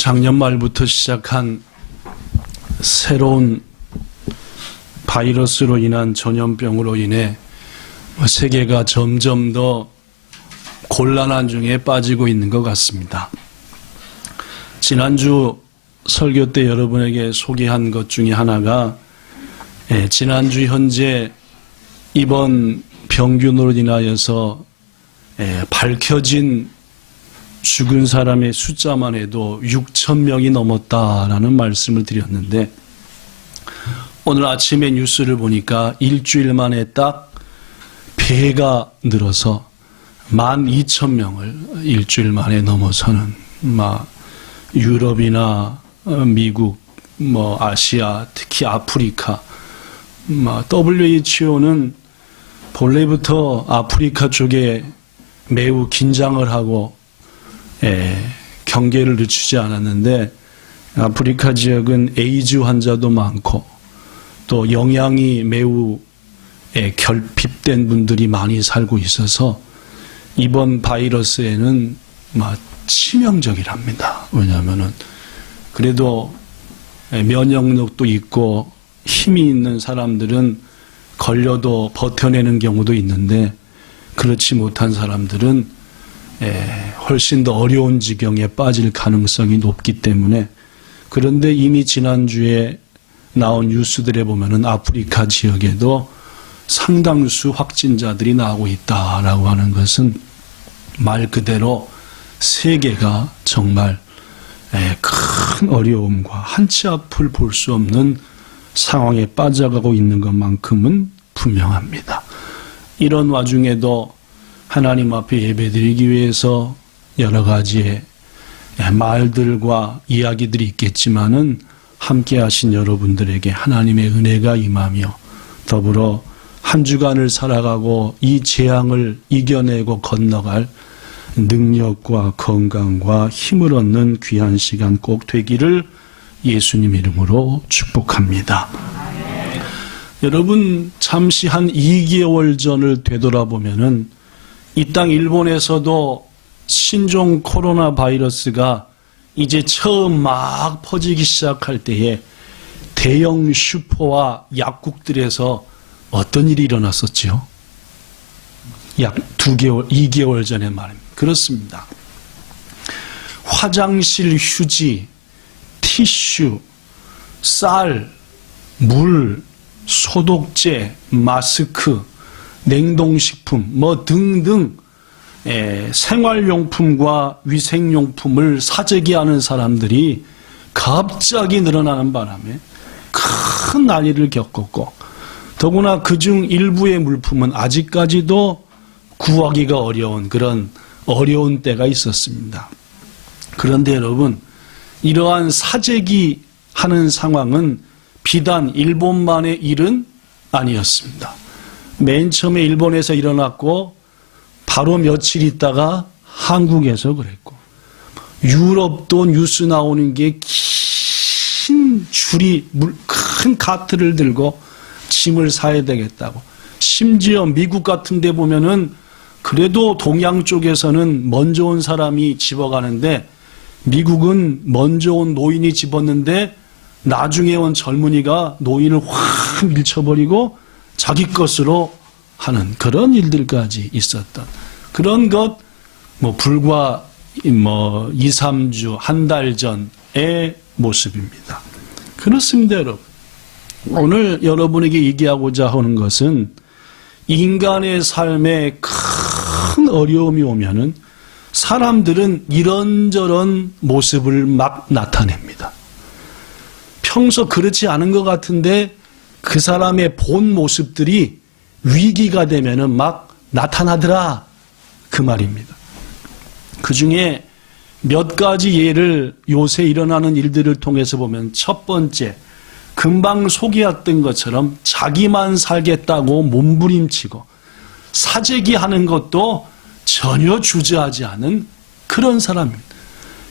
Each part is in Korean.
작년 말부터 시작한 새로운 바이러스로 인한 전염병으로 인해 세계가 점점 더 곤란한 중에 빠지고 있는 것 같습니다. 지난주 설교 때 여러분에게 소개한 것 중에 하나가 지난주 현재 이번 병균으로 인하여서 밝혀진 죽은 사람의 숫자만 해도 6,000명이 넘었다라는 말씀을 드렸는데, 오늘 아침에 뉴스를 보니까 일주일 만에 딱 배가 늘어서 12,000명을 일주일 만에 넘어서는, 유럽이나 미국, 아시아, 특히 아프리카, WHO는 본래부터 아프리카 쪽에 매우 긴장을 하고 경계를 늦추지 않았는데, 아프리카 지역은 에이즈 환자도 많고 또 영양이 매우 결핍된 분들이 많이 살고 있어서 이번 바이러스에는 치명적이랍니다. 왜냐하면은 그래도 면역력도 있고 힘이 있는 사람들은 걸려도 버텨내는 경우도 있는데, 그렇지 못한 사람들은 훨씬 더 어려운 지경에 빠질 가능성이 높기 때문에, 그런데 이미 지난주에 나온 뉴스들에 보면은 아프리카 지역에도 상당수 확진자들이 나오고 있다라고 하는 것은 말 그대로 세계가 정말 큰 어려움과 한치 앞을 볼 수 없는 상황에 빠져가고 있는 것만큼은 분명합니다. 이런 와중에도 하나님 앞에 예배드리기 위해서 여러 가지의 말들과 이야기들이 있겠지만은, 함께 하신 여러분들에게 하나님의 은혜가 임하며 더불어 한 주간을 살아가고 이 재앙을 이겨내고 건너갈 능력과 건강과 힘을 얻는 귀한 시간 꼭 되기를 예수님 이름으로 축복합니다. 여러분, 잠시 한 2개월 전을 되돌아보면은 이 땅 일본에서도 신종 코로나 바이러스가 이제 처음 막 퍼지기 시작할 때에 대형 슈퍼와 약국들에서 어떤 일이 일어났었지요? 약 2개월 전에 말입니다. 그렇습니다. 화장실 휴지, 티슈, 쌀, 물, 소독제, 마스크, 냉동식품 등등 생활용품과 위생용품을 사재기 하는 사람들이 갑자기 늘어나는 바람에 큰 난리를 겪었고, 더구나 그중 일부의 물품은 아직까지도 구하기가 어려운 그런 어려운 때가 있었습니다. 그런데 여러분, 이러한 사재기 하는 상황은 비단 일본만의 일은 아니었습니다. 맨 처음에 일본에서 일어났고 바로 며칠 있다가 한국에서 그랬고, 유럽도 뉴스 나오는 게 긴 줄이 큰 카트를 들고 짐을 사야 되겠다고, 심지어 미국 같은 데 보면은 그래도 동양 쪽에서는 먼저 온 사람이 집어가는데, 미국은 먼저 온 노인이 집었는데 나중에 온 젊은이가 노인을 확 밀쳐버리고 자기 것으로 하는 그런 일들까지 있었던 그런 것, 불과 2, 3주, 한 달 전의 모습입니다. 그렇습니다, 여러분. 오늘 여러분에게 얘기하고자 하는 것은, 인간의 삶에 큰 어려움이 오면은 사람들은 이런저런 모습을 막 나타냅니다. 평소 그렇지 않은 것 같은데 그 사람의 본 모습들이 위기가 되면은 막 나타나더라, 그 말입니다. 그 중에 몇 가지 예를 요새 일어나는 일들을 통해서 보면, 첫 번째, 금방 소개했던 것처럼 자기만 살겠다고 몸부림치고 사재기 하는 것도 전혀 주저하지 않은 그런 사람입니다.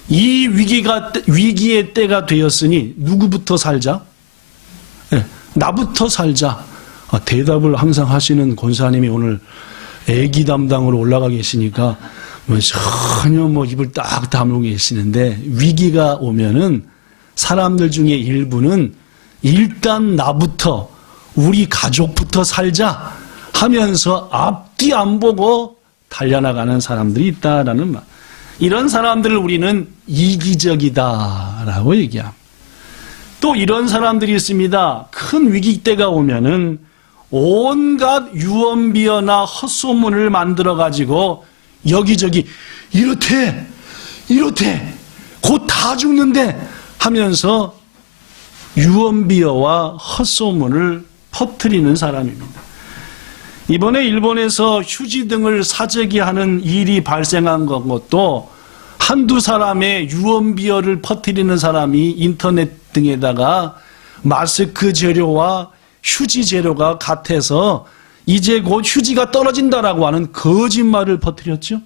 이 위기의 때가 되었으니 누구부터 살자? 나부터 살자. 대답을 항상 하시는 권사님이 오늘 애기 담당으로 올라가 계시니까 전혀 입을 딱 다물고 계시는데 위기가 오면은 사람들 중에 일부는 일단 나부터 우리 가족부터 살자 하면서 앞뒤 안 보고 달려나가는 사람들이 있다라는 말. 이런 사람들을 우리는 이기적이다라고 얘기합니다. 또 이런 사람들이 있습니다. 큰 위기 때가 오면은 온갖 유언비어나 헛소문을 만들어 가지고 여기저기 이렇대 곧 다 죽는데 하면서 유언비어와 헛소문을 퍼뜨리는 사람입니다. 이번에 일본에서 휴지 등을 사재기 하는 일이 발생한 것도 한두 사람의 유언비어를 퍼뜨리는 사람이 인터넷 등에다가 마스크 재료와 휴지 재료가 같아서 이제 곧 휴지가 떨어진다라고 하는 거짓말을 퍼뜨렸죠.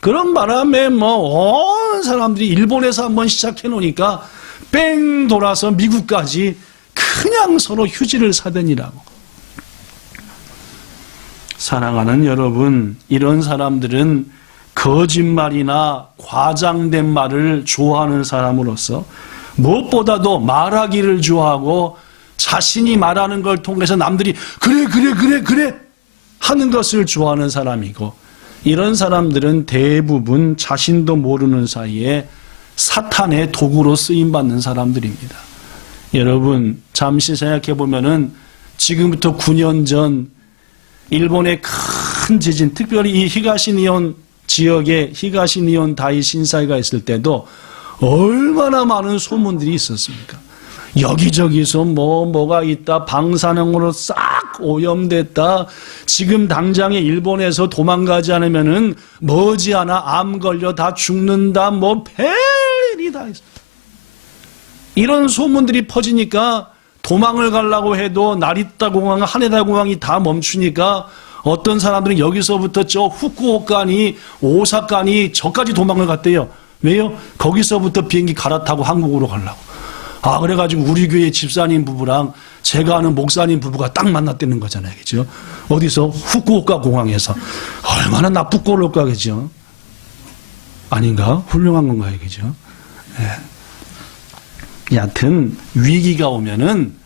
그런 바람에 온 사람들이 일본에서 한번 시작해 놓으니까 뺑 돌아서 미국까지 그냥 서로 휴지를 사대니라고. 사랑하는 여러분, 이런 사람들은 거짓말이나 과장된 말을 좋아하는 사람으로서 무엇보다도 말하기를 좋아하고 자신이 말하는 걸 통해서 남들이 그래 하는 것을 좋아하는 사람이고, 이런 사람들은 대부분 자신도 모르는 사이에 사탄의 도구로 쓰임받는 사람들입니다. 여러분, 잠시 생각해 보면은 지금부터 9년 전 일본의 큰 지진, 특별히 이 히가시니온 지역에 히가시니온 다이 신사이가 있을 때도 얼마나 많은 소문들이 있었습니까? 여기저기서 뭐가 있다, 방사능으로 싹 오염됐다, 지금 당장에 일본에서 도망가지 않으면은 머지않아 암 걸려 다 죽는다, 별일이 다 있어. 이런 소문들이 퍼지니까 도망을 가려고 해도 나리타 공항, 하네다 공항이 다 멈추니까 어떤 사람들은 여기서부터 저 후쿠오카니 오사카니 저까지 도망을 갔대요. 왜요? 거기서부터 비행기 갈아타고 한국으로 가려고. 그래가지고 우리 교회 집사님 부부랑 제가 아는 목사님 부부가 딱 만났다는 거잖아요. 그죠? 어디서? 후쿠오카 공항에서. 얼마나 나쁘고 그죠? 아닌가? 훌륭한 건가요? 그죠? 여하튼 위기가 오면은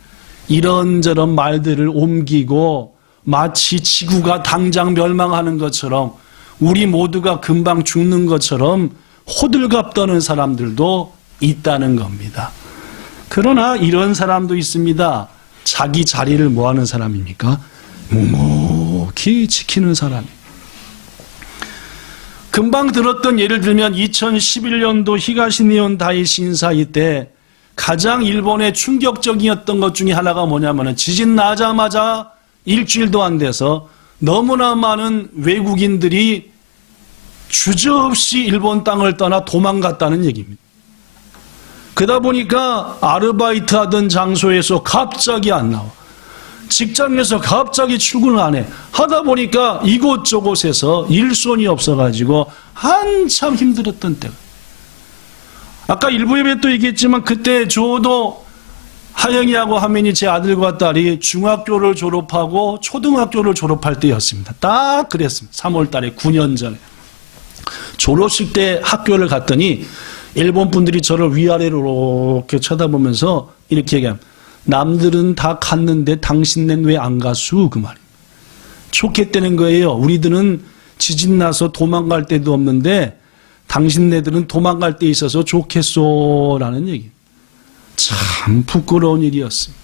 이런저런 말들을 옮기고 마치 지구가 당장 멸망하는 것처럼, 우리 모두가 금방 죽는 것처럼 호들갑 떠는 사람들도 있다는 겁니다. 그러나 이런 사람도 있습니다. 자기 자리를 뭐 하는 사람입니까? 묵묵히 지키는 사람. 금방 들었던 예를 들면 2011년도 히가시니온 다이 신사이 때 가장 일본에 충격적이었던 것 중에 하나가 뭐냐면은 지진 나자마자 일주일도 안 돼서 너무나 많은 외국인들이 주저없이 일본 땅을 떠나 도망갔다는 얘기입니다. 그러다 보니까 아르바이트 하던 장소에서 갑자기 안 나와. 직장에서 갑자기 출근을 안 해. 하다 보니까 이곳저곳에서 일손이 없어가지고 한참 힘들었던 때가. 아까 일부 예배 또 얘기했지만 그때 저도 하영이하고 하민이 제 아들과 딸이 중학교를 졸업하고 초등학교를 졸업할 때였습니다. 딱 그랬습니다. 3월 달에 9년 전에. 졸업식 때 학교를 갔더니 일본 분들이 저를 위아래로 이렇게 쳐다보면서 이렇게 얘기합니다. 남들은 다 갔는데 당신네는 왜 안 가수? 그 말입니다. 좋겠다는 거예요. 우리들은 지진 나서 도망갈 데도 없는데 당신네들은 도망갈 데 있어서 좋겠소 라는 얘기. 참 부끄러운 일이었습니다.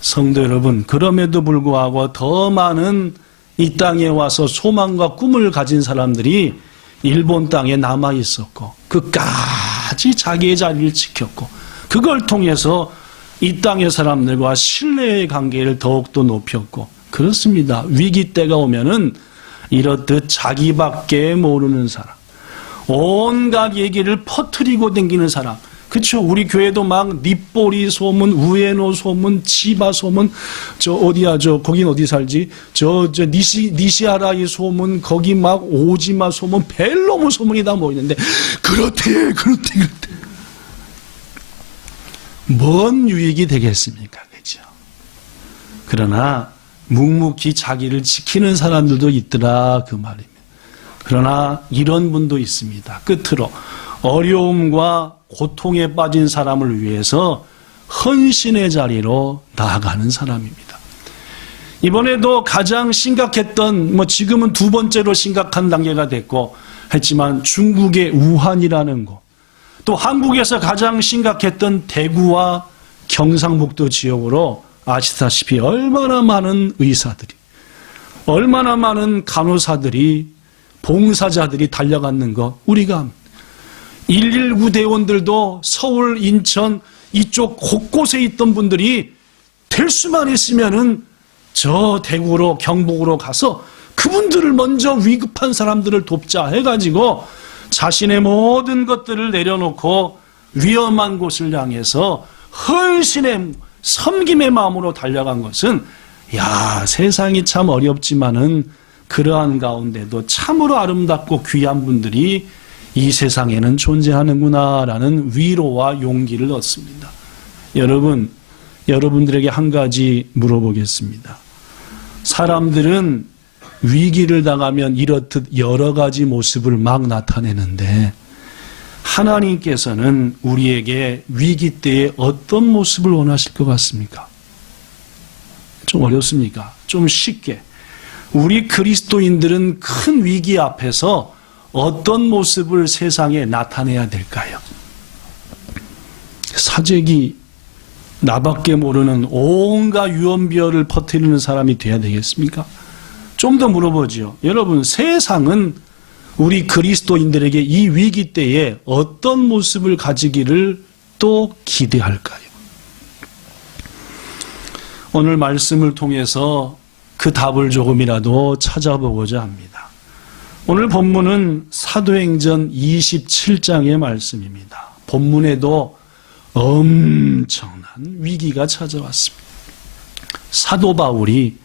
성도 여러분, 그럼에도 불구하고 더 많은 이 땅에 와서 소망과 꿈을 가진 사람들이 일본 땅에 남아 있었고 끝까지 자기의 자리를 지켰고, 그걸 통해서 이 땅의 사람들과 신뢰의 관계를 더욱더 높였고. 그렇습니다. 위기 때가 오면은 이렇듯 자기밖에 모르는 사람, 온갖 얘기를 퍼뜨리고 다니는 사람. 그렇죠. 우리 교회도 막 닛보리 소문, 우에노 소문, 치바 소문, 거긴 어디 살지? 니시하라이 소문, 거기 막 오지마 소문, 벨로무 소문이 다 모이는데 그렇대. 뭔 유익이 되겠습니까? 그죠? 그러나 묵묵히 자기를 지키는 사람들도 있더라 그 말입니다. 그러나 이런 분도 있습니다. 끝으로 어려움과 고통에 빠진 사람을 위해서 헌신의 자리로 나아가는 사람입니다. 이번에도 가장 심각했던, 지금은 두 번째로 심각한 단계가 됐고 했지만 중국의 우한이라는 곳, 또 한국에서 가장 심각했던 대구와 경상북도 지역으로 아시다시피 얼마나 많은 의사들이, 얼마나 많은 간호사들이, 봉사자들이 달려갔는 것 우리가 119 대원들도 서울, 인천 이쪽 곳곳에 있던 분들이 될 수만 있으면은 저 대구로 경북으로 가서 그분들을 먼저 위급한 사람들을 돕자 해가지고 자신의 모든 것들을 내려놓고 위험한 곳을 향해서 헌신의 섬김의 마음으로 달려간 것은 세상이 참 어렵지만은 그러한 가운데도 참으로 아름답고 귀한 분들이 이 세상에는 존재하는구나라는 위로와 용기를 얻습니다. 여러분들에게 한 가지 물어보겠습니다. 사람들은 위기를 당하면 이렇듯 여러 가지 모습을 막 나타내는데 하나님께서는 우리에게 위기 때에 어떤 모습을 원하실 것 같습니까? 좀 어렵습니까? 좀 쉽게. 우리 그리스도인들은 큰 위기 앞에서 어떤 모습을 세상에 나타내야 될까요? 사재기 나밖에 모르는 온갖 유언비어를 퍼뜨리는 사람이 돼야 되겠습니까? 좀 더 물어보죠. 여러분, 세상은 우리 그리스도인들에게 이 위기 때에 어떤 모습을 가지기를 또 기대할까요? 오늘 말씀을 통해서 그 답을 조금이라도 찾아보고자 합니다. 오늘 본문은 사도행전 27장의 말씀입니다. 본문에도 엄청난 위기가 찾아왔습니다. 사도 바울이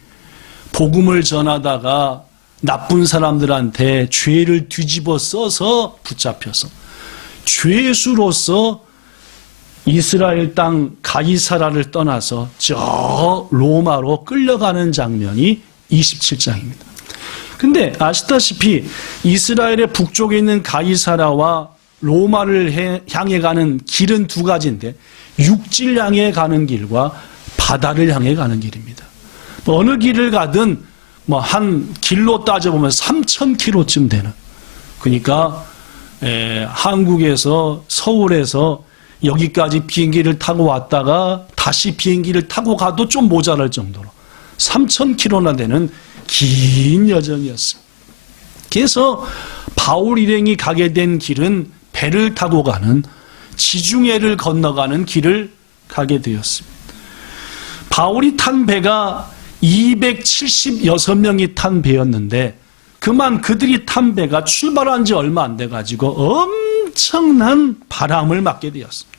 복음을 전하다가 나쁜 사람들한테 죄를 뒤집어 써서 붙잡혀서 죄수로서 이스라엘 땅 가이사라를 떠나서 저 로마로 끌려가는 장면이 27장입니다. 근데 아시다시피 이스라엘의 북쪽에 있는 가이사라와 로마를 향해 가는 길은 두 가지인데 육지를 향해 가는 길과 바다를 향해 가는 길입니다. 어느 길을 가든 한 길로 따져보면 3,000km쯤 되는, 그러니까 한국에서 서울에서 여기까지 비행기를 타고 왔다가 다시 비행기를 타고 가도 좀 모자랄 정도로 3,000km나 되는 긴 여정이었습니다. 그래서 바울 일행이 가게 된 길은 배를 타고 가는 지중해를 건너가는 길을 가게 되었습니다. 바울이 탄 배가 276명이 탄 배였는데 그들이 탄 배가 출발한 지 얼마 안 돼가지고 엄청난 바람을 맞게 되었습니다.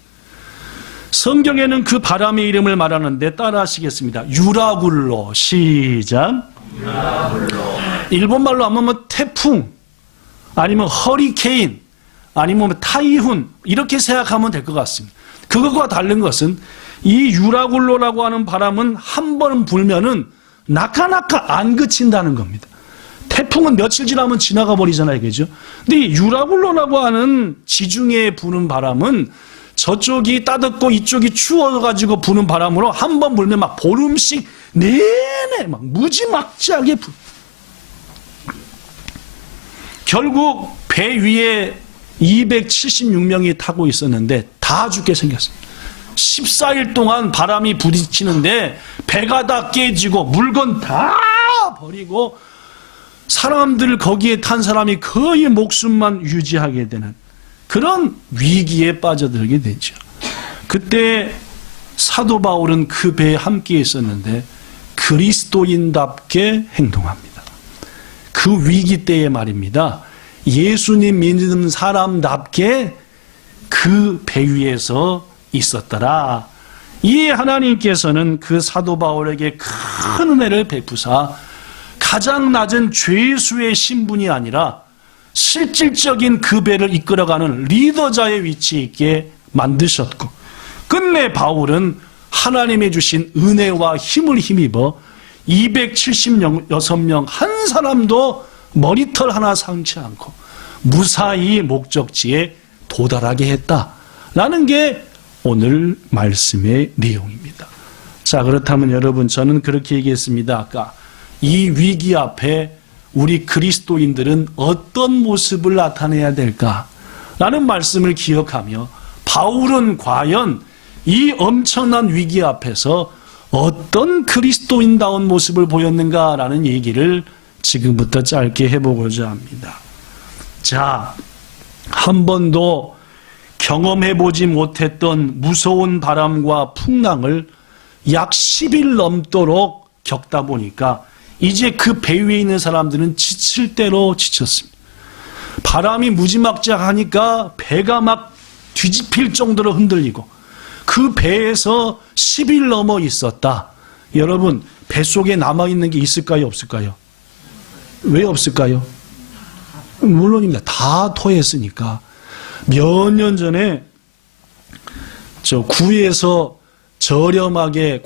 성경에는 그 바람의 이름을 말하는데 따라 하시겠습니다. 유라굴로. 시작. 유라굴로. 일본말로 하면 태풍, 아니면 허리케인, 아니면 타이훈, 이렇게 생각하면 될 것 같습니다. 그것과 다른 것은 이 유라굴로라고 하는 바람은 한 번 불면은 나카나카 안 그친다는 겁니다. 태풍은 며칠 지나면 지나가 버리잖아요, 그죠? 근데 이 유라굴로라고 하는 지중해에 부는 바람은 저쪽이 따뜻고 이쪽이 추워가지고 부는 바람으로 한 번 불면 막 보름씩 내내 막 무지막지하게 결국 배 위에 276명이 타고 있었는데 다 죽게 생겼습니다. 14일 동안 바람이 부딪히는데 배가 다 깨지고 물건 다 버리고 사람들 거기에 탄 사람이 거의 목숨만 유지하게 되는 그런 위기에 빠져들게 되죠. 그때 사도 바울은 그 배에 함께 있었는데 그리스도인답게 행동합니다. 그 위기 때에 말입니다. 예수님 믿는 사람답게 그 배 위에서 있었더라. 이 하나님께서는 그 사도 바울에게 큰 은혜를 베푸사 가장 낮은 죄수의 신분이 아니라 실질적인 그 배를 이끌어가는 리더자의 위치에 있게 만드셨고, 끝내 바울은 하나님의 주신 은혜와 힘을 힘입어 276명 한 사람도 머리털 하나 상치 않고 무사히 목적지에 도달하게 했다라는 게 오늘 말씀의 내용입니다. 자, 그렇다면 여러분, 저는 그렇게 얘기했습니다. 아까 이 위기 앞에 우리 그리스도인들은 어떤 모습을 나타내야 될까라는 말씀을 기억하며 바울은 과연 이 엄청난 위기 앞에서 어떤 그리스도인다운 모습을 보였는가라는 얘기를 지금부터 짧게 해보고자 합니다. 자, 한 번도 경험해보지 못했던 무서운 바람과 풍랑을 약 10일 넘도록 겪다 보니까 이제 그 배 위에 있는 사람들은 지칠 대로 지쳤습니다. 바람이 무지막지하니까 배가 막 뒤집힐 정도로 흔들리고 그 배에서 10일 넘어 있었다. 여러분, 뱃속에 남아있는 게 있을까요, 없을까요? 왜 없을까요? 물론입니다. 다 토했으니까. 몇 년 전에 저 구에서 저렴하게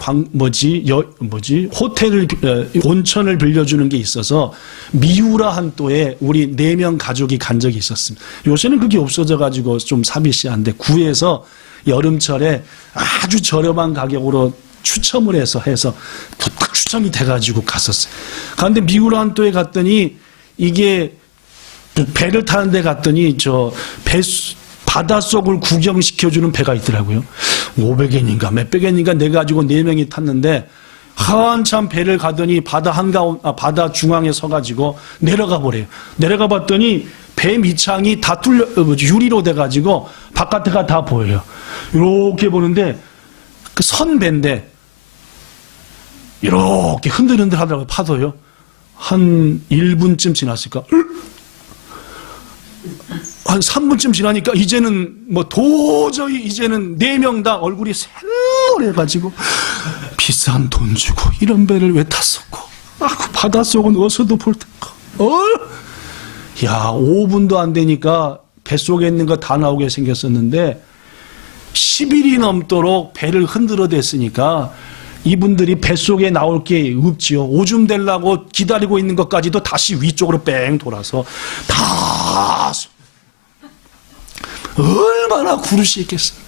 호텔을 온천을 빌려주는 게 있어서 미우라 한도에 우리 4명 가족이 간 적이 있었습니다. 요새는 그게 없어져 가지고 좀 사비시한데 구에서 여름철에 아주 저렴한 가격으로 추첨을 해서 딱 추첨이 돼가지고 갔었어요. 그런데 미우라 한도에 갔더니 이게 배를 타는 데 갔더니 바닷속을 구경시켜주는 배가 있더라고요. 500엔인가 몇백 엔인가 내가지고 4명이 탔는데 한참 배를 가더니 바다 중앙에 서가지고 내려가 버려요. 내려가 봤더니 배 밑창이 다 유리로 돼가지고 바깥에가 다 보여요. 이렇게 보는데 그 선배인데 이렇게 흔들흔들 하더라고요. 파도요. 한 1분쯤 지났을까? 한 3분쯤 지나니까 이제는 도저히 이제는 4명 다 얼굴이 새노래가지고 비싼 돈 주고 이런 배를 왜 탔었고 그 바닷속은 어서도 볼 텐가. 야, 5분도 안 되니까 뱃속에 있는 거 다 나오게 생겼었는데 10일이 넘도록 배를 흔들어 댔으니까 이분들이 뱃속에 나올 게 없지요. 오줌 되려고 기다리고 있는 것까지도 다시 위쪽으로 뺑 돌아서 다 얼마나 구르시 있겠습니까?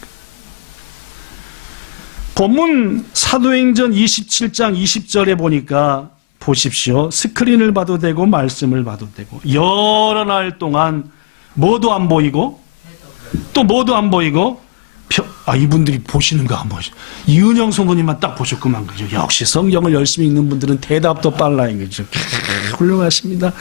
본문 사도행전 27장 20절에 보니까 보십시오. 스크린을 봐도 되고 말씀을 봐도 되고 여러 날 동안 뭐도 안 보이고 또 뭐도 안 보이고 이분들이 보시는 거 안 보시죠. 이은영 성도님만 딱 보셨구만. 그죠? 역시 성경을 열심히 읽는 분들은 대답도 빨라. 그죠? 훌륭하십니다.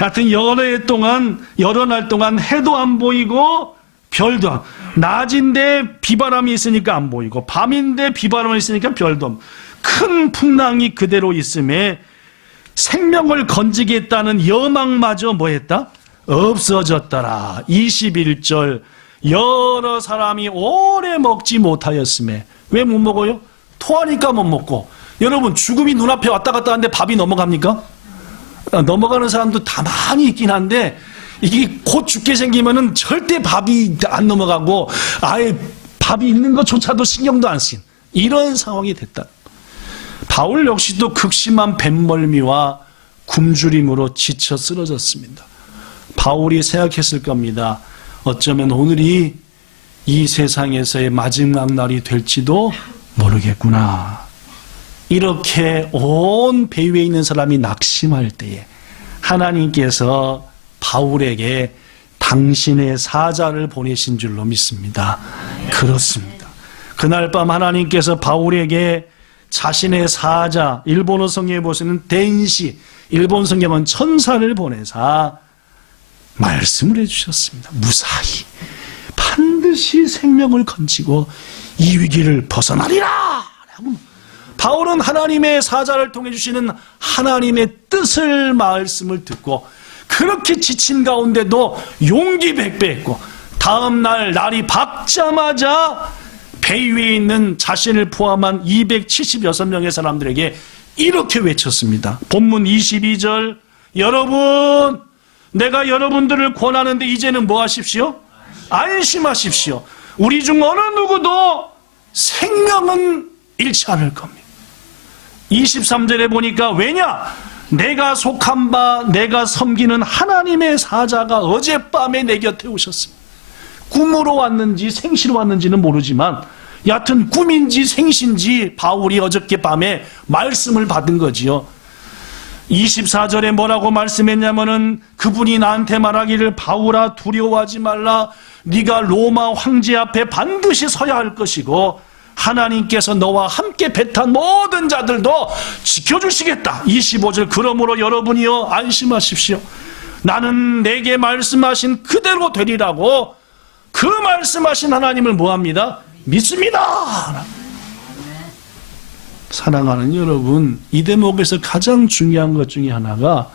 하여튼 여러 날 동안 해도 안 보이고 별도 안, 낮인데 비바람이 있으니까 안 보이고 밤인데 비바람이 있으니까 별도 안, 큰 풍랑이 그대로 있음에 생명을 건지겠다는 여망마저 뭐했다? 없어졌더라. 21절 여러 사람이 오래 먹지 못하였음에. 왜 못 먹어요? 토하니까 못 먹고. 여러분, 죽음이 눈앞에 왔다 갔다 하는데 밥이 넘어갑니까? 넘어가는 사람도 다 많이 있긴 한데 이게 곧 죽게 생기면은 절대 밥이 안 넘어가고 아예 밥이 있는 것조차도 신경도 안 쓰인 이런 상황이 됐다. 바울 역시도 극심한 뱃멀미와 굶주림으로 지쳐 쓰러졌습니다. 바울이 생각했을 겁니다. 어쩌면 오늘이 이 세상에서의 마지막 날이 될지도 모르겠구나. 이렇게 온 배 위에 있는 사람이 낙심할 때에 하나님께서 바울에게 당신의 사자를 보내신 줄로 믿습니다. 그렇습니다. 그날 밤 하나님께서 바울에게 자신의 사자, 일본어 성경에 보시는 덴시, 일본 성경은 천사를 보내사 말씀을 해주셨습니다. 무사히 반드시 생명을 건지고 이 위기를 벗어나리라. 바울은 하나님의 사자를 통해 주시는 하나님의 뜻을 말씀을 듣고 그렇게 지친 가운데도 용기 백배했고 다음 날이 밝자마자 배 위에 있는 자신을 포함한 276명의 사람들에게 이렇게 외쳤습니다. 본문 22절 여러분 내가 여러분들을 권하는데 이제는 뭐 하십시오? 안심하십시오. 우리 중 어느 누구도 생명은 잃지 않을 겁니다. 23절에 보니까 왜냐? 내가 속한 바, 내가 섬기는 하나님의 사자가 어젯밤에 내 곁에 오셨습니다. 꿈으로 왔는지 생시로 왔는지는 모르지만 여하튼 꿈인지 생시인지 바울이 어저께 밤에 말씀을 받은 거지요. 24절에 뭐라고 말씀했냐면은 그분이 나한테 말하기를 바울아 두려워하지 말라. 네가 로마 황제 앞에 반드시 서야 할 것이고 하나님께서 너와 함께 배탄 모든 자들도 지켜주시겠다. 25절 그러므로 여러분이여 안심하십시오. 나는 내게 말씀하신 그대로 되리라고 그 말씀하신 하나님을 뭐합니다? 믿습니다. 사랑하는 여러분, 이 대목에서 가장 중요한 것 중에 하나가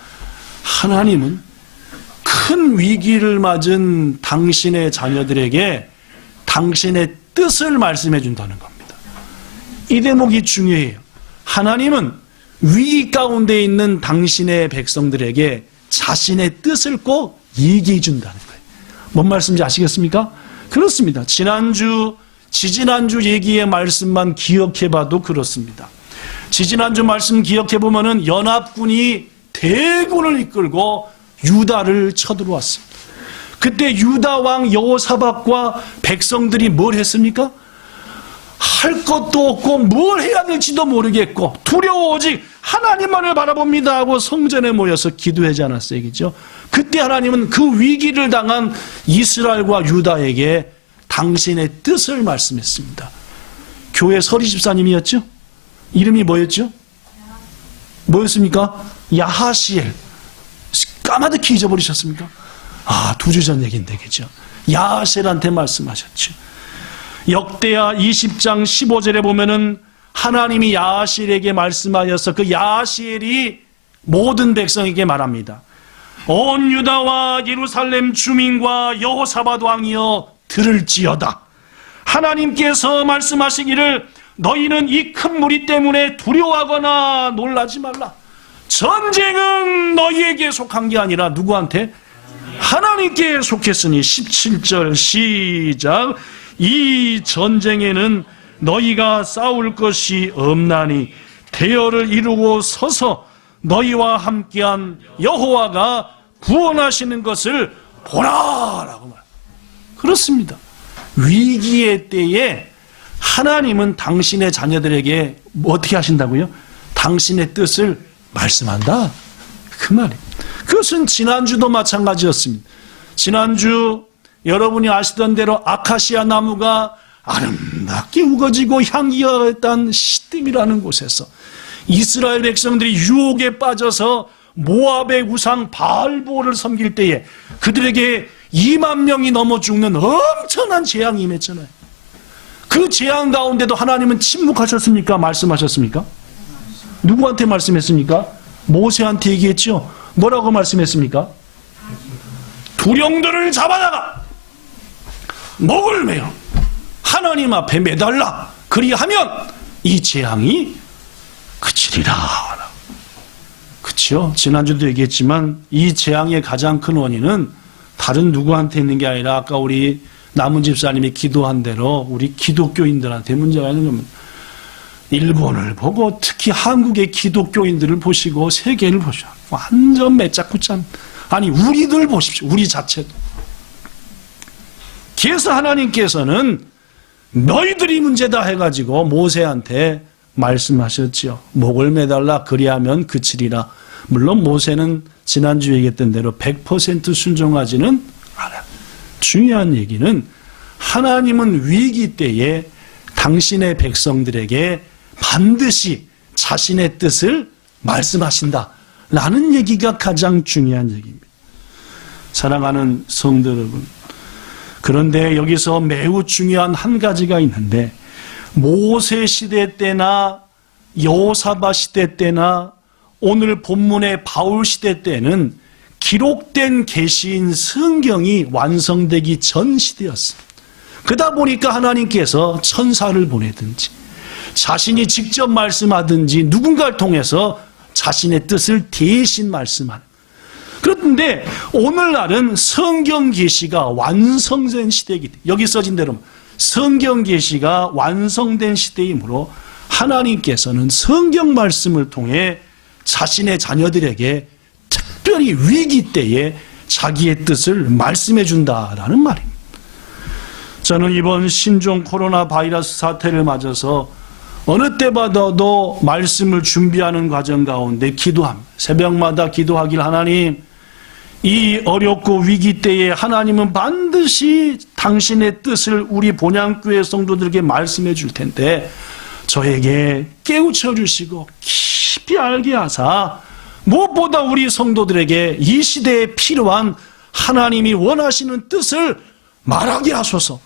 하나님은 큰 위기를 맞은 당신의 자녀들에게 당신의 뜻을 말씀해 준다는 겁니다. 이 대목이 중요해요. 하나님은 위기 가운데 있는 당신의 백성들에게 자신의 뜻을 꼭 얘기해 준다는 거예요. 뭔 말씀인지 아시겠습니까? 그렇습니다. 지지난주 얘기의 말씀만 기억해봐도 그렇습니다. 지지난주 말씀 기억해보면은 연합군이 대군을 이끌고 유다를 쳐들어왔습니다. 그때 유다 왕 여호사밧과 백성들이 뭘 했습니까? 할 것도 없고 뭘 해야 될지도 모르겠고 두려워 오직 하나님만을 바라봅니다 하고 성전에 모여서 기도하지 않았어요. 그죠? 그때 하나님은 그 위기를 당한 이스라엘과 유다에게 당신의 뜻을 말씀했습니다. 교회 서리 집사님이었죠? 이름이 뭐였죠? 뭐였습니까? 야하시엘. 까마득히 잊어버리셨습니까? 2주 전 얘기인데, 그죠? 야하시엘한테 말씀하셨죠. 역대하 20장 15절에 보면은 하나님이 야하시엘에게 말씀하여서 그 야하시엘이 모든 백성에게 말합니다. 온 유다와 예루살렘 주민과 여호사밧 왕이여 들을지어다. 하나님께서 말씀하시기를 너희는 이 큰 무리 때문에 두려워하거나 놀라지 말라. 전쟁은 너희에게 속한 게 아니라 누구한테? 하나님께 속했으니 17절 시작. 이 전쟁에는 너희가 싸울 것이 없나니 대열을 이루고 서서 너희와 함께한 여호와가 구원하시는 것을 보라라고 말. 그렇습니다. 위기의 때에 하나님은 당신의 자녀들에게 어떻게 하신다고요? 당신의 뜻을 말씀한다. 그 말이에요. 그것은 지난주도 마찬가지였습니다. 지난주 여러분이 아시던 대로 아카시아 나무가 아름답게 우거지고 향기가 있던 시딤이라는 곳에서 이스라엘 백성들이 유혹에 빠져서 모압의 우상 바알보를 섬길 때에 그들에게 2만 명이 넘어 죽는 엄청난 재앙이 임했잖아요. 그 재앙 가운데도 하나님은 침묵하셨습니까? 말씀하셨습니까? 누구한테 말씀했습니까? 모세한테 얘기했죠. 뭐라고 말씀했습니까? 두령들을 잡아다가 목을 매어 하나님 앞에 매달라. 그리하면 이 재앙이 그치리라. 그렇죠? 지난주도 얘기했지만 이 재앙의 가장 큰 원인은 다른 누구한테 있는 게 아니라 아까 우리 남은 집사님이 기도한 대로 우리 기독교인들한테 문제가 있는 겁니다. 일본을 보고 특히 한국의 기독교인들을 보시고 세계를 보시오. 완전 매짜꾸짠. 아니 우리들 보십시오. 우리 자체도. 그래서 하나님께서는 너희들이 문제다 해가지고 모세한테 말씀하셨지요. 목을 매달라 그리하면 그치리라. 물론 모세는 지난주 얘기했던 대로 100% 순종하지는 않아요. 중요한 얘기는 하나님은 위기 때에 당신의 백성들에게 반드시 자신의 뜻을 말씀하신다라는 얘기가 가장 중요한 얘기입니다. 사랑하는 성도 여러분, 그런데 여기서 매우 중요한 한 가지가 있는데 모세 시대 때나 여호사밧 시대 때나 오늘 본문의 바울 시대 때는 기록된 계시인 성경이 완성되기 전 시대였습니다. 그러다 보니까 하나님께서 천사를 보내든지 자신이 직접 말씀하든지 누군가를 통해서 자신의 뜻을 대신 말씀하는. 그런데 오늘날은 성경 계시가 완성된 시대이기 때문에 여기 써진 대로 성경 계시가 완성된 시대이므로 하나님께서는 성경 말씀을 통해 자신의 자녀들에게 특별히 위기 때에 자기의 뜻을 말씀해 준다라는 말입니다. 저는 이번 신종 코로나 바이러스 사태를 맞아서 어느 때보다도 말씀을 준비하는 과정 가운데 기도합니다. 새벽마다 기도하길, 하나님, 이 어렵고 위기 때에 하나님은 반드시 당신의 뜻을 우리 본향교회 성도들에게 말씀해 줄 텐데 저에게 깨우쳐 주시고 깊이 알게 하사 무엇보다 우리 성도들에게 이 시대에 필요한 하나님이 원하시는 뜻을 말하게 하소서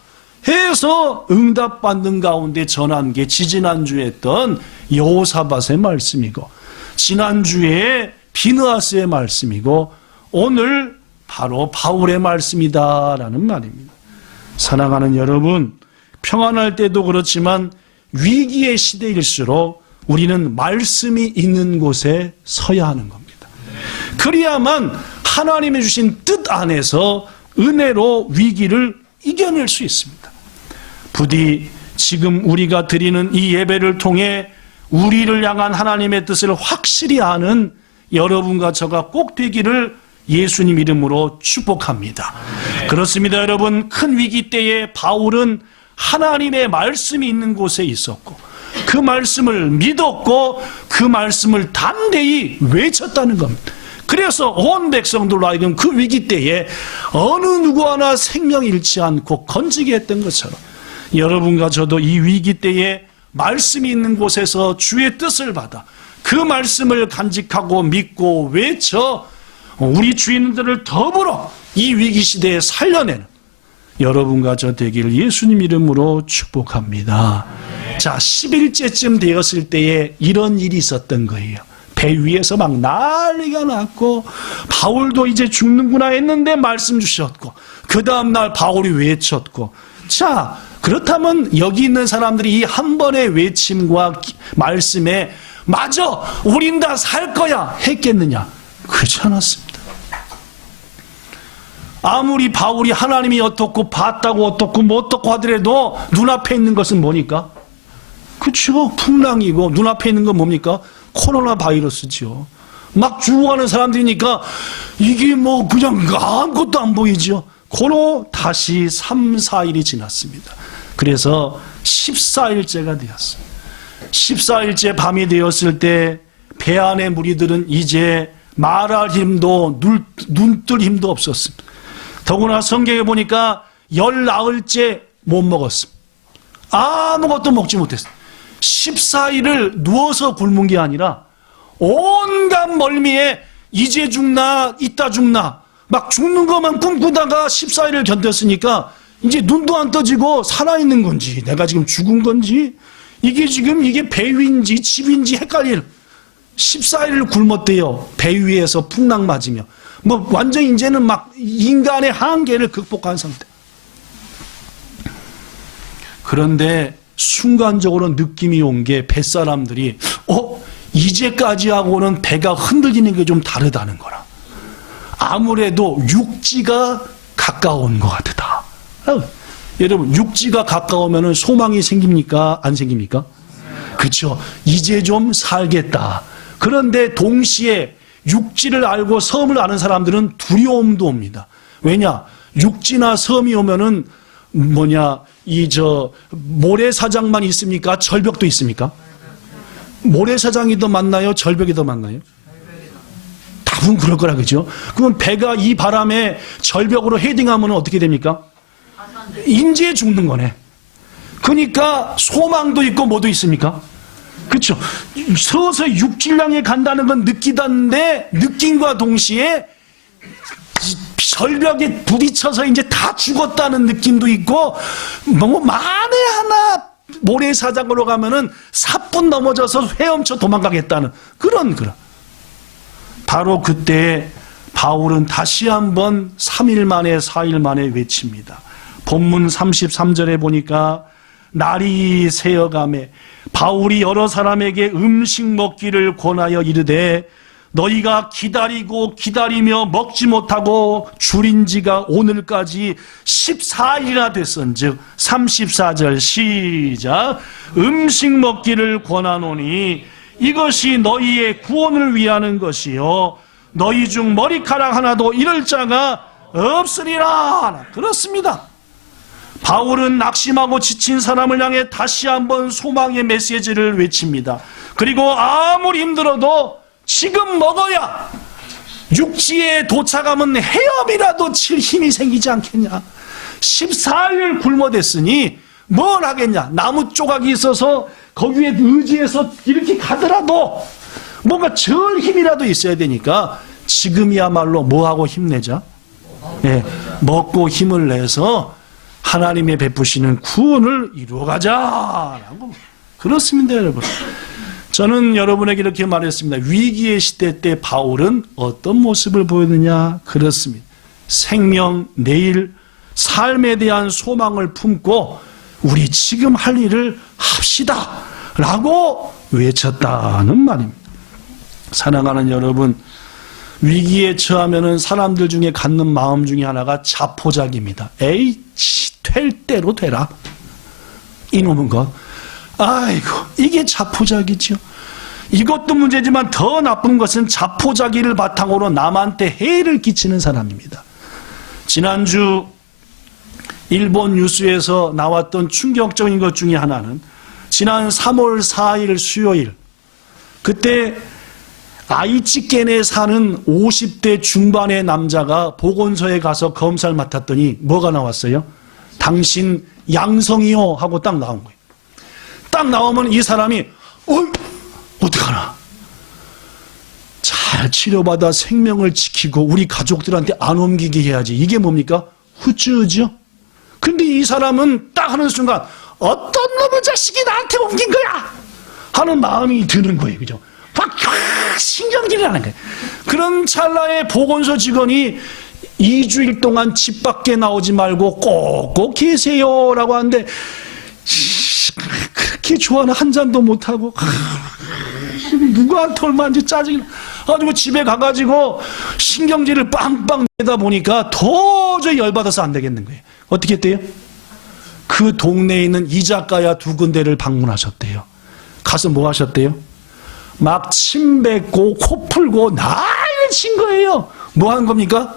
해서 응답받는 가운데 전한 게 지지난주에 했던 여호사밧의 말씀이고, 지난주에 비느하스의 말씀이고, 오늘 바로 바울의 말씀이다라는 말입니다. 사랑하는 여러분, 평안할 때도 그렇지만 위기의 시대일수록 우리는 말씀이 있는 곳에 서야 하는 겁니다. 그래야만 하나님이 주신 뜻 안에서 은혜로 위기를 이겨낼 수 있습니다. 부디 지금 우리가 드리는 이 예배를 통해 우리를 향한 하나님의 뜻을 확실히 아는 여러분과 저가 꼭 되기를 예수님 이름으로 축복합니다. 그렇습니다, 여러분. 큰 위기 때에 바울은 하나님의 말씀이 있는 곳에 있었고 그 말씀을 믿었고 그 말씀을 담대히 외쳤다는 겁니다. 그래서 온 백성들로 하여금 그 위기 때에 어느 누구 하나 생명 잃지 않고 건지게 했던 것처럼 여러분과 저도 이 위기 때에 말씀이 있는 곳에서 주의 뜻을 받아 그 말씀을 간직하고 믿고 외쳐 우리 주인들을 더불어 이 위기 시대에 살려내는 여러분과 저 되기를 예수님 이름으로 축복합니다. 자, 11제쯤 되었을 때에 이런 일이 있었던 거예요. 배 위에서 막 난리가 났고 바울도 이제 죽는구나 했는데 말씀 주셨고 그 다음날 바울이 외쳤고, 자, 그렇다면 여기 있는 사람들이 이 한 번의 외침과 말씀에 맞아, 우린 다 살 거야 했겠느냐? 그렇지 않았습니다. 아무리 바울이 하나님이 어떻고 봤다고 어떻고 뭐 어떻고 하더라도 눈앞에 있는 것은 뭐니까? 그렇죠, 풍랑이고 눈앞에 있는 건 뭡니까? 코로나 바이러스죠. 막 죽어가는 사람들이니까 이게 뭐 그냥 아무것도 안 보이죠. 고로 다시 3, 4일이 지났습니다. 그래서 14일째가 되었어요. 14일째 밤이 되었을 때 배 안의 무리들은 이제 말할 힘도 눈뜰 힘도 없었습니다. 더구나 성경에 보니까 19일째 못 먹었습니다. 아무것도 먹지 못했어요. 14일을 누워서 굶은 게 아니라 온갖 멀미에 이제 죽나 이따 죽나 막 죽는 것만 꿈꾸다가 14일을 견뎠으니까 이제 눈도 안 떠지고 살아있는 건지 내가 지금 죽은 건지 이게 배 위인지 집인지 헷갈릴 14일을 굶었대요. 배 위에서 풍랑 맞으며 뭐 완전 이제는 막 인간의 한계를 극복한 상태. 그런데 순간적으로 느낌이 온 게 뱃사람들이 이제까지 하고는 배가 흔들리는 게 좀 다르다는 거라. 아무래도 육지가 가까운 것 같다. 여러분, 육지가 가까우면 소망이 생깁니까? 안 생깁니까? 그렇죠. 이제 좀 살겠다. 그런데 동시에 육지를 알고 섬을 아는 사람들은 두려움도 옵니다. 왜냐? 육지나 섬이 오면은 모래사장만 있습니까? 절벽도 있습니까? 모래사장이 더 많나요? 절벽이 더 많나요? 답은 그럴 거라, 그죠? 그럼 배가 이 바람에 절벽으로 헤딩하면 어떻게 됩니까? 인제 죽는 거네. 그러니까 소망도 있고 뭐도 있습니까? 그렇죠. 서서히 육지를 향해 간다는 건 느끼던데 느낌과 동시에 절벽에 부딪혀서 이제 다 죽었다는 느낌도 있고, 뭐 만에 하나 모래사장으로 가면은 사뿐 넘어져서 헤엄쳐 도망가겠다는 그런. 바로 그때 바울은 다시 한번 3일 만에 4일 만에 외칩니다. 본문 33절에 보니까 날이 새어가매 바울이 여러 사람에게 음식 먹기를 권하여 이르되 너희가 기다리고 기다리며 먹지 못하고 줄인 지가 오늘까지 14일이나 됐은즉 34절 시작. 음식 먹기를 권하노니 이것이 너희의 구원을 위하는 것이요 너희 중 머리카락 하나도 잃을 자가 없으리라. 그렇습니다. 바울은 낙심하고 지친 사람을 향해 다시 한번 소망의 메시지를 외칩니다. 그리고 아무리 힘들어도 지금 먹어야 육지에 도착하면 헤엄이라도 칠 힘이 생기지 않겠냐. 14일 굶어댔으니 뭘 하겠냐. 나무 조각이 있어서 거기에 의지해서 이렇게 가더라도 뭔가 절 힘이라도 있어야 되니까 지금이야말로 뭐하고 힘내자? 예, 먹고 힘을 내서 하나님의 베푸시는 구원을 이루어가자라고. 그렇습니다, 여러분. 저는 여러분에게 이렇게 말했습니다. 위기의 시대 때 바울은 어떤 모습을 보였느냐? 그렇습니다. 생명, 내일, 삶에 대한 소망을 품고 우리 지금 할 일을 합시다 라고 외쳤다는 말입니다. 사랑하는 여러분, 위기에 처하면은 사람들 중에 갖는 마음 중에 하나가 자포자기입니다. 에이, 될 대로 되라. 이놈은 것. 아이고, 이게 자포자기죠. 이것도 문제지만 더 나쁜 것은 자포자기를 바탕으로 남한테 해를 끼치는 사람입니다. 지난주 일본 뉴스에서 나왔던 충격적인 것 중에 하나는 지난 3월 4일 수요일, 그때 아이치켄에 사는 50대 중반의 남자가 보건소에 가서 검사를 맡았더니 뭐가 나왔어요? 당신 양성이요 하고 딱 나온 거예요. 딱 나오면 이 사람이 어떡하나, 잘 치료받아 생명을 지키고 우리 가족들한테 안 옮기게 해야지. 이게 뭡니까? 후츠죠. 근데 이 사람은 딱 하는 순간 어떤 놈의 자식이 나한테 옮긴 거야 하는 마음이 드는 거예요. 그죠? 막 신경질이 나는 거예요. 그런 찰나에 보건소 직원이 2주일 동안 집 밖에 나오지 말고 꼭꼭 계세요라고 하는데 그렇게 좋아하는 한 잔도 못하고 누구한테 얼마인지 짜증이 나가지고 집에 가가지고 신경질을 빵빵 내다 보니까 도저히 열받아서 안 되겠는 거예요. 어떻게 했대요? 그 동네에 있는 이자카야 2군데를 방문하셨대요. 가서 뭐 하셨대요? 막 침 뱉고 코 풀고 난리를 친 거예요. 뭐 한 겁니까?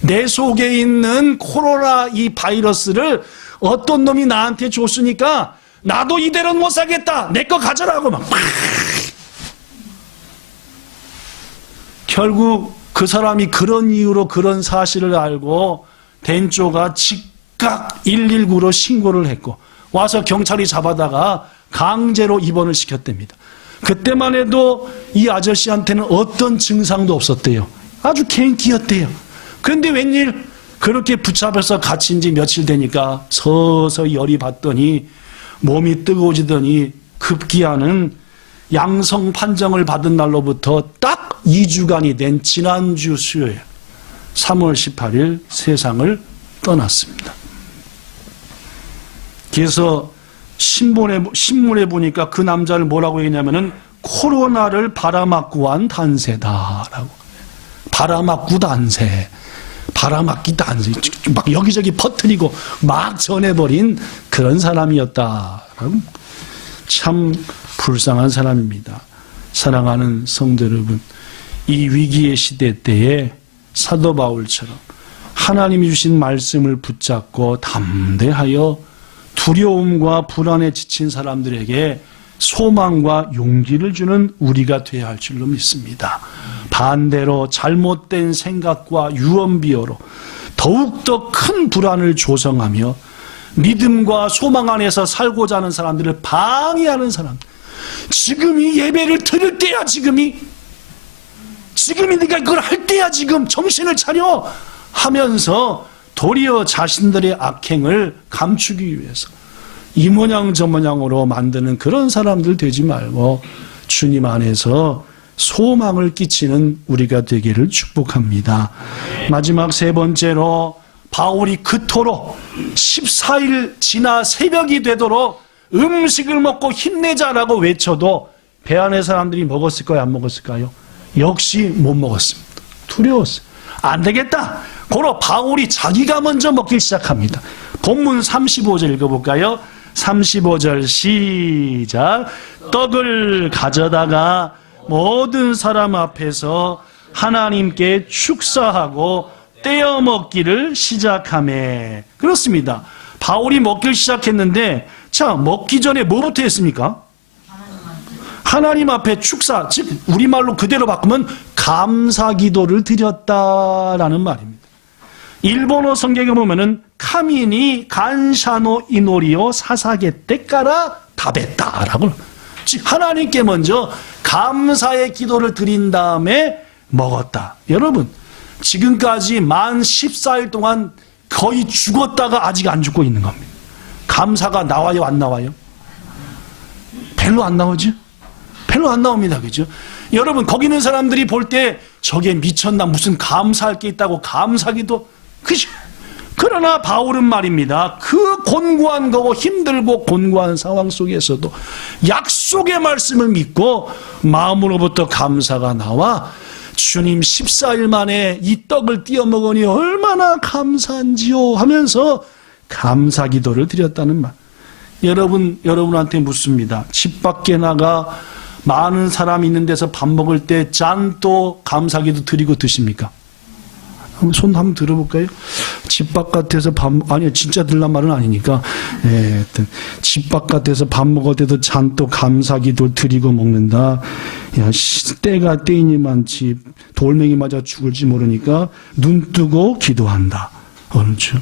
내 속에 있는 코로나 이 바이러스를 어떤 놈이 나한테 줬으니까 나도 이대로는 못 살겠다. 내 거 가져라고 막. 결국 그 사람이 그런 이유로 그런 사실을 알고 덴조가 즉각 119로 신고를 했고 와서 경찰이 잡아다가 강제로 입원을 시켰답니다. 그때만 해도 이 아저씨한테는 어떤 증상도 없었대요. 아주 갱기였대요. 그런데 웬일 그렇게 붙잡혀서 갇힌 지 며칠 되니까 서서히 열이 받더니 몸이 뜨거워지더니 급기야는 양성 판정을 받은 날로부터 딱 2주간이 된 지난주 수요일 3월 18일 세상을 떠났습니다. 그래서 신문에 보니까 그 남자를 뭐라고 했냐면은 코로나를 바라맞고 한 단세다라고. 바라맞고 단세. 바라맞기 단세. 막 여기저기 퍼뜨리고 막 전해버린 그런 사람이었다라고. 참 불쌍한 사람입니다. 사랑하는 성도 여러분, 이 위기의 시대 때에 사도 바울처럼 하나님이 주신 말씀을 붙잡고 담대하여 두려움과 불안에 지친 사람들에게 소망과 용기를 주는 우리가 되어야 할 줄로 믿습니다. 반대로 잘못된 생각과 유언비어로 더욱더 큰 불안을 조성하며 믿음과 소망 안에서 살고자 하는 사람들을 방해하는 사람, 지금이 예배를 드릴 때야. 지금이 네가 그걸 할 때야. 지금 정신을 차려 하면서 도리어 자신들의 악행을 감추기 위해서 이 모양 저 모양으로 만드는 그런 사람들 되지 말고 주님 안에서 소망을 끼치는 우리가 되기를 축복합니다. 마지막 세 번째로 바울이 그토록 14일 지나 새벽이 되도록 음식을 먹고 힘내자라고 외쳐도 배 안에 사람들이 먹었을까요? 안 먹었을까요? 역시 못 먹었습니다. 두려웠어요. 안 되겠다. 고로 바울이 자기가 먼저 먹기 시작합니다. 본문 35절 읽어볼까요? 35절 시작. 떡을 가져다가 모든 사람 앞에서 하나님께 축사하고 떼어 먹기를 시작하매. 그렇습니다. 바울이 먹기를 시작했는데, 자, 먹기 전에 뭐부터 했습니까? 하나님 앞에 축사, 즉 우리말로 그대로 바꾸면 감사 기도를 드렸다라는 말입니다. 일본어 성경에 보면은 카미니 간샤노 이노리오 사사게떼 까라 다베타라고, 즉 하나님께 먼저 감사의 기도를 드린 다음에 먹었다. 여러분, 지금까지 만 14일 동안 거의 죽었다가 아직 안 죽고 있는 겁니다. 감사가 나와요, 안 나와요? 별로 안 나오죠? 별로 안 나옵니다. 그죠? 여러분, 거기 있는 사람들이 볼 때 저게 미쳤나, 무슨 감사할 게 있다고 감사기도, 그죠? 그러나 바울은 말입니다. 그 곤고한 거고 힘들고 곤고한 상황 속에서도 약속의 말씀을 믿고 마음으로부터 감사가 나와 주님 14일 만에 이 떡을 띄어 먹으니 얼마나 감사한지요 하면서 감사 기도를 드렸다는 말. 여러분한테 묻습니다. 집 밖에 나가 많은 사람 있는 데서 밥 먹을 때 짠또 감사 기도 드리고 드십니까? 손 한번 들어볼까요? 집 바깥에서 아니요, 진짜 들란 말은 아니니까. 예, 집 바깥에서 밥 먹을 때도 잔뜩 감사기도 드리고 먹는다. 야, 때가 때이니만치 돌멩이 맞아 죽을지 모르니까 눈 뜨고 기도한다. 어느 주?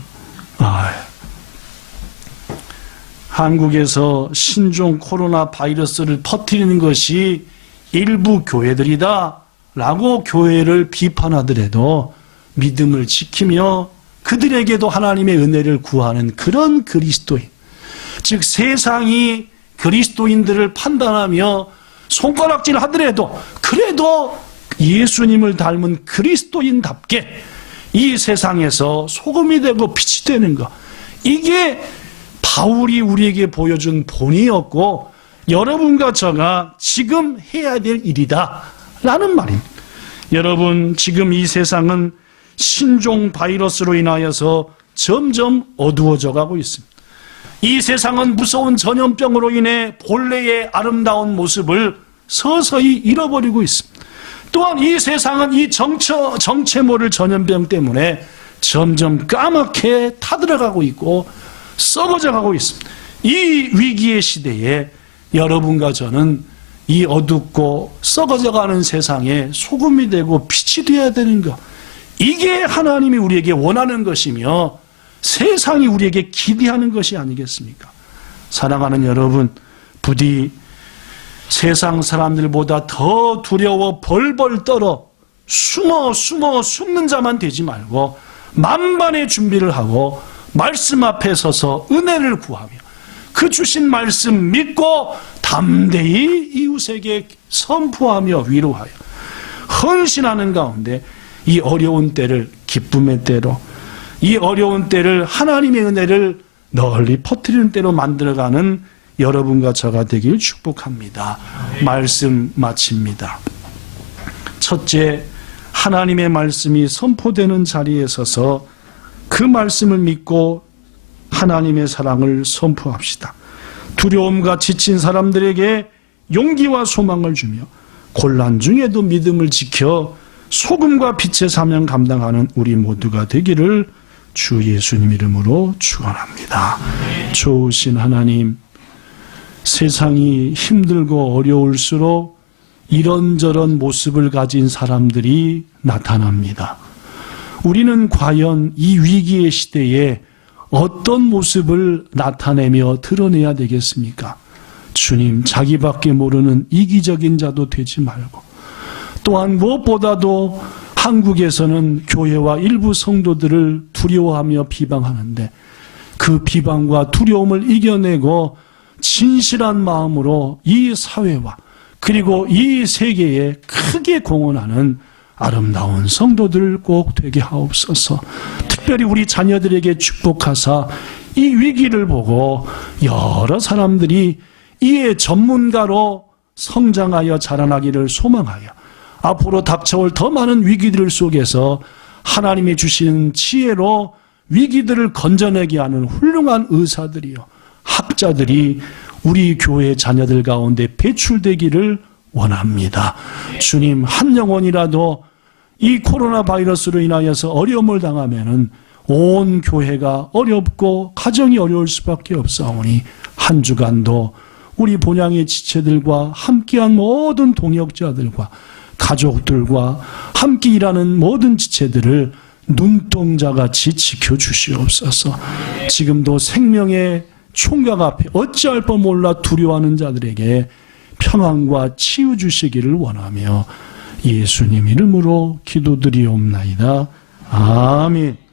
한국에서 신종 코로나 바이러스를 퍼뜨리는 것이 일부 교회들이다 라고 교회를 비판하더라도 믿음을 지키며 그들에게도 하나님의 은혜를 구하는 그런 그리스도인, 즉 세상이 그리스도인들을 판단하며 손가락질 하더라도 그래도 예수님을 닮은 그리스도인답게 이 세상에서 소금이 되고 빛이 되는 것, 이게 바울이 우리에게 보여준 본이었고 여러분과 저가 지금 해야 될 일이다 라는 말입니다. 여러분, 지금 이 세상은 신종 바이러스로 인하여서 점점 어두워져 가고 있습니다. 이 세상은 무서운 전염병으로 인해 본래의 아름다운 모습을 서서히 잃어버리고 있습니다. 또한 이 세상은 이 정체 모를 전염병 때문에 점점 까맣게 타들어가고 있고 썩어져 가고 있습니다. 이 위기의 시대에 여러분과 저는 이 어둡고 썩어져가는 세상에 소금이 되고 빛이 되어야 되는 것, 이게 하나님이 우리에게 원하는 것이며 세상이 우리에게 기대하는 것이 아니겠습니까? 사랑하는 여러분, 부디 세상 사람들보다 더 두려워 벌벌 떨어 숨는 자만 되지 말고 만반의 준비를 하고 말씀 앞에 서서 은혜를 구하며 그 주신 말씀 믿고 담대히 이웃에게 선포하며 위로하여 헌신하는 가운데 이 어려운 때를 기쁨의 때로, 이 어려운 때를 하나님의 은혜를 널리 퍼뜨리는 때로 만들어가는 여러분과 저가 되길 축복합니다. 말씀 마칩니다. 첫째, 하나님의 말씀이 선포되는 자리에 서서 그 말씀을 믿고 하나님의 사랑을 선포합시다. 두려움과 지친 사람들에게 용기와 소망을 주며 곤란 중에도 믿음을 지켜 소금과 빛의 사명 감당하는 우리 모두가 되기를 주 예수님 이름으로 축원합니다. 좋으신 하나님, 세상이 힘들고 어려울수록 이런저런 모습을 가진 사람들이 나타납니다. 우리는 과연 이 위기의 시대에 어떤 모습을 나타내며 드러내야 되겠습니까? 주님, 자기밖에 모르는 이기적인 자도 되지 말고, 또한 무엇보다도 한국에서는 교회와 일부 성도들을 두려워하며 비방하는데 그 비방과 두려움을 이겨내고 진실한 마음으로 이 사회와 그리고 이 세계에 크게 공헌하는 아름다운 성도들 꼭 되게 하옵소서. 특별히 우리 자녀들에게 축복하사 이 위기를 보고 여러 사람들이 이의 전문가로 성장하여 자라나기를 소망하여 앞으로 닥쳐올 더 많은 위기들 속에서 하나님이 주시는 지혜로 위기들을 건져내게 하는 훌륭한 의사들이요, 학자들이 우리 교회 자녀들 가운데 배출되기를 원합니다. 주님, 한 영혼이라도 이 코로나 바이러스로 인하여서 어려움을 당하면은 온 교회가 어렵고 가정이 어려울 수밖에 없사오니 한 주간도 우리 본향의 지체들과 함께한 모든 동역자들과 가족들과 함께 일하는 모든 지체들을 눈동자같이 지켜주시옵소서. 지금도 생명의 총각 앞에 어찌할 바 몰라 두려워하는 자들에게 평안과 치유 주시기를 원하며 예수님 이름으로 기도드리옵나이다. 아멘.